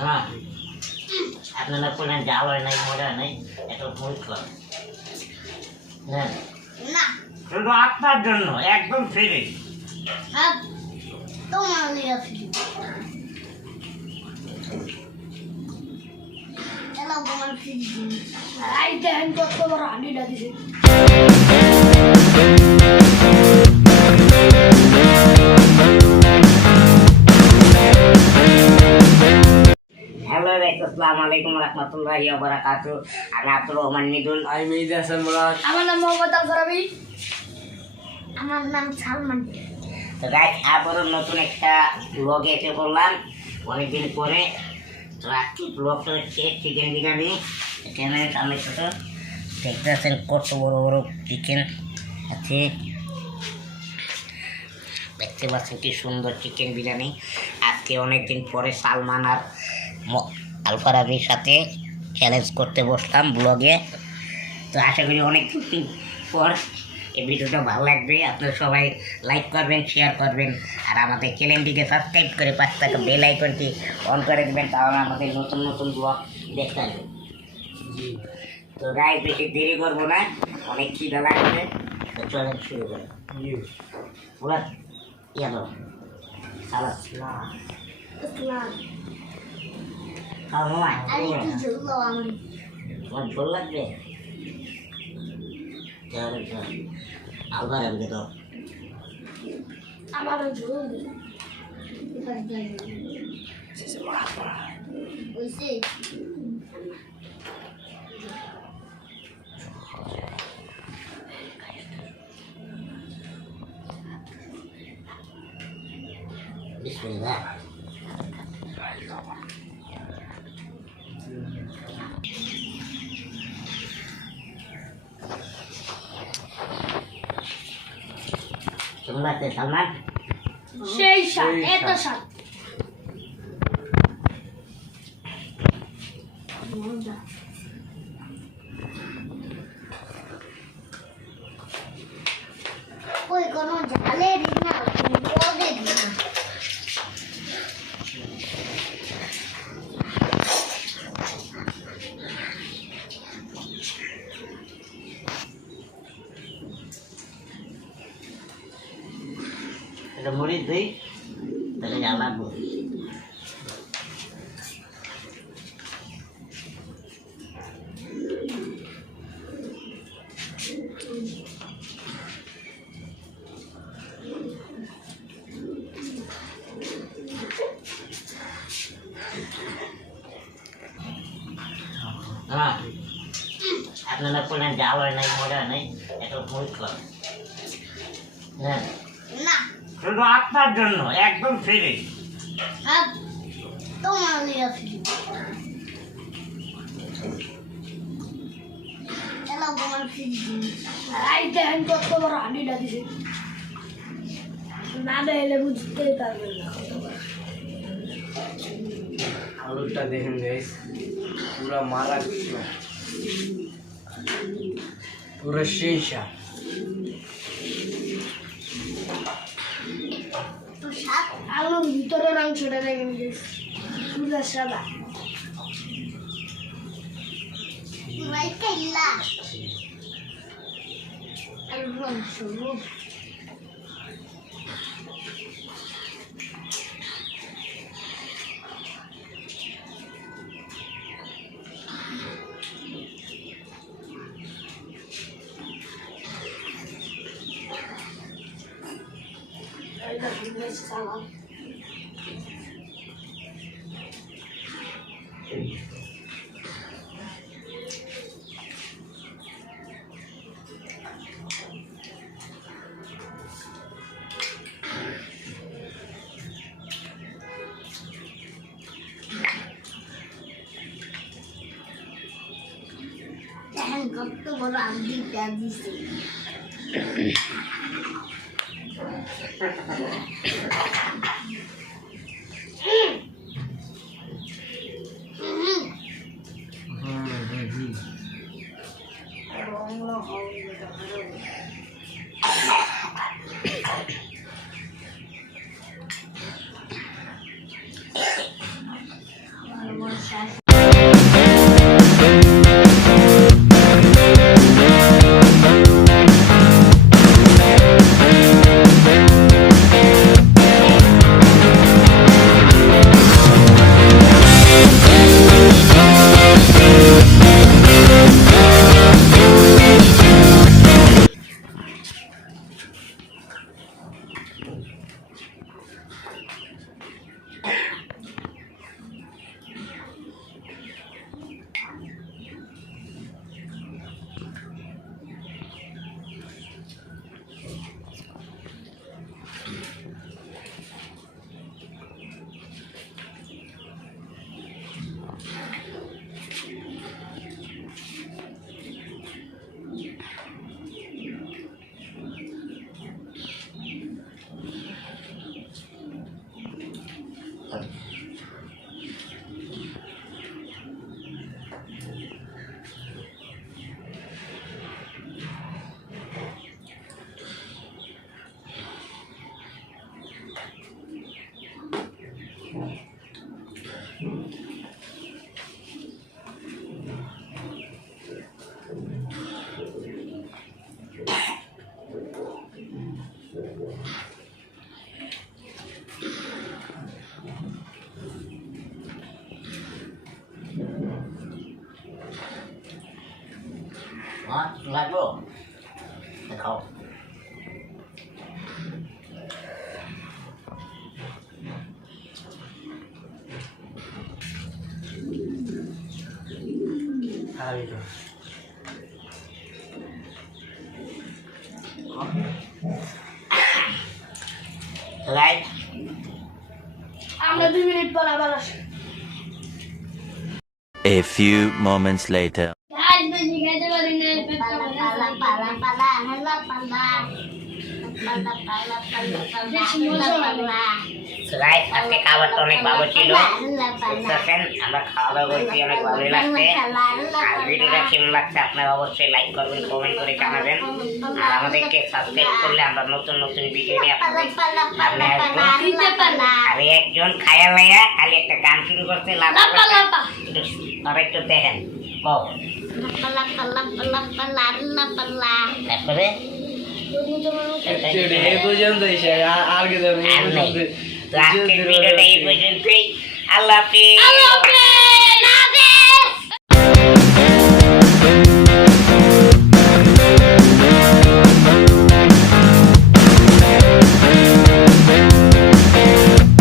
হ্যাঁ আপনারা বললেন জাল হয় নাই মজা হয় নাই এটা ভুল কর হ্যাঁ না শুধু আপনার জন্য একদম ফ্রি আর তোমার লিয়া ফ্রি চলো তোমার ফ্রি আই দেখেন কত বড় হাঁড়িটা দিছে হ্যালো আসসালামু আলাইকুম রাহমাতুল্লাহি ওয়া বারাকাতুহু আমি আব্দুর রহমান মিদুল আমি মেহেদি হাসান মুরাদ। আমার নাম মোহাম্মদ আফরাবি আমার নাম সালমান তো গাইস আবারও নতুন একটা ব্লগে এসে পড়লাম অনেকদিন পরে। তো আজকে ব্লগটা হচ্ছে চিকেন বিরিয়ানি। এখানে সামনে ছোট দেখতেছেন কত বড় বড় চিকেন আছে, দেখতে পাচ্ছেন কি সুন্দর চিকেন বিরিয়ানি। আজকে অনেকদিন পরে সালমান আর আলফারাবির সাথে চ্যালেঞ্জ করতে বসলাম ব্লগে। তো আশা করি অনেক দিন পর এই ভিডিওটা ভালো লাগবে। আপনারা সবাই লাইক করবেন, শেয়ার করবেন, আর আমাদের চ্যানেলটিকে সাবস্ক্রাইব করে পাশে থাকা বেল আইকনটি অন করে দেবেন, তাহলে আমাদের নতুন নতুন ব্লগ দেখতে পারবেন। তো গাইস বেশি দেরি করবো না, অনেক খিদা লাগবে, তো চলেন শুরু করি। পুরা ইয়ালো সালাদ খাওয়া মামা তোমার ঝোল লাগবে আলবার আনবে তো আমারও ঝোল ওইসে বিসমিল্লাহ। কেমন লাগছে সালমান? সেই স্বাদ এত স্বাদ ওই কোনো ঝালের না রোদের না এটা মরিচ দিই তাহলে যা লাগবো। হ্যাঁ আপনারা বললেন জাল হয় নাই মজা হয় নাই এটা ভুল কর হ্যাঁ না শুধু আপনার জন্য একদম ফ্রি আর তোমার লিয়া ফ্রি চলো তোমার ফ্রি আই দেখেন কত বড় হাঁড়িটা দিছে না দেখলে বুঝতেই পারবেন না আলুটা দেখেন গাইস, পুরা মারাত্মক, পুরা সেই স্বাদ। স্বাদ আলুর ভিতরের অংশটা দেখেন পুরো সাদা আলুর অংশ সালাম কত বড় আলু পেঁয়াজ দিছে লাগবো খাও। খাবি তো রাইট আমরা 2 মিনিট পর আবার আসি। A few moments later. Guys বেশি খেতে পারি না, পেট রাইট আজকে খাবারটা অনেক ভালো ছিল। বুঝতেছেন, আমরা খাওয়া দাওয়া করছি, অনেক ভালোই লাগছে। আর ভিডিওটা কেমন লাগছে আপনারা অবশ্যই লাইক করবেন, কমেন্ট করে জানাবেন। আর আমাদেরকে সাবস্ক্রাইব করলে আমরা নতুন নতুন ভিডিও নিয়ে আপনাদের সামনে আসবো। আর এই একজন খায়া লাইয়া খালি একটা গান শুরু করছে, আর একটু দেখেন ও তারপরে এই পর্যন্তই শেষ, আর কি দেবে আর নেই। তো আজকের ভিডিওটা এই পর্যন্তই। আল্লাহ হাফিজ। আল্লাহ হাফেজ।